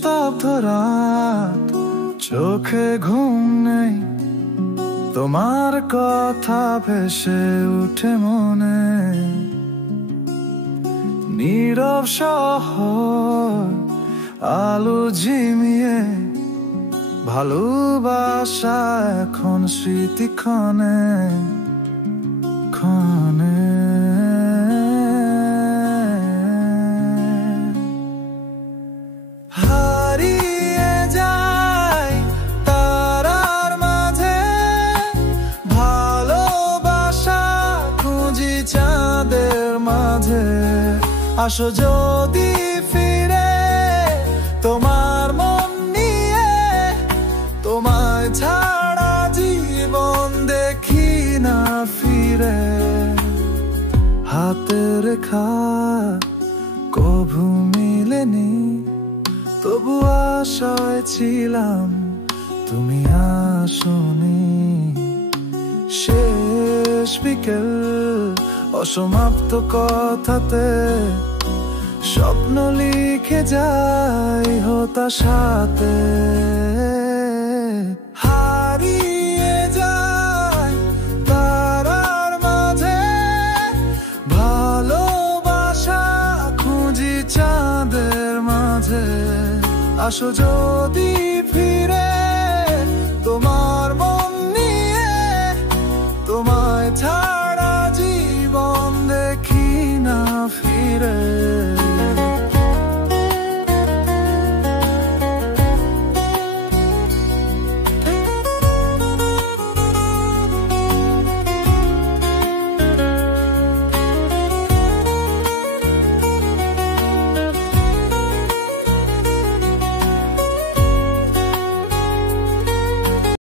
নিস্তব্ধ রাত, চোখে ঘুম নেই, তোমার কথা ভেসে উঠে মনে। নীরব শহর, আলো ঝিমিয়ে, ভালোবাসা এখন স্মৃতি ক্ষণে ক্ষণে। হারিয়ে যায় তারার মাঝে, ভালোবাসা খুঁজি চাঁদের মাঝে। আসো যদি ফিরে তোমার মন নিয়ে, তোমায় ছাড়া জীবন দেখি না ফিরে। হাতে রেখা কভু মিলেনি, তবু আশায় ছিলাম তুমি আসোনি। শেষ বিকেল, অসমাপ্ত কথাতে স্বপ্ন লিখে যাই হতাশাতে। হারিয়ে যায় তারার মাঝে, ভালোবাসা খুঁজি চাঁদের মাঝে। আসো যদি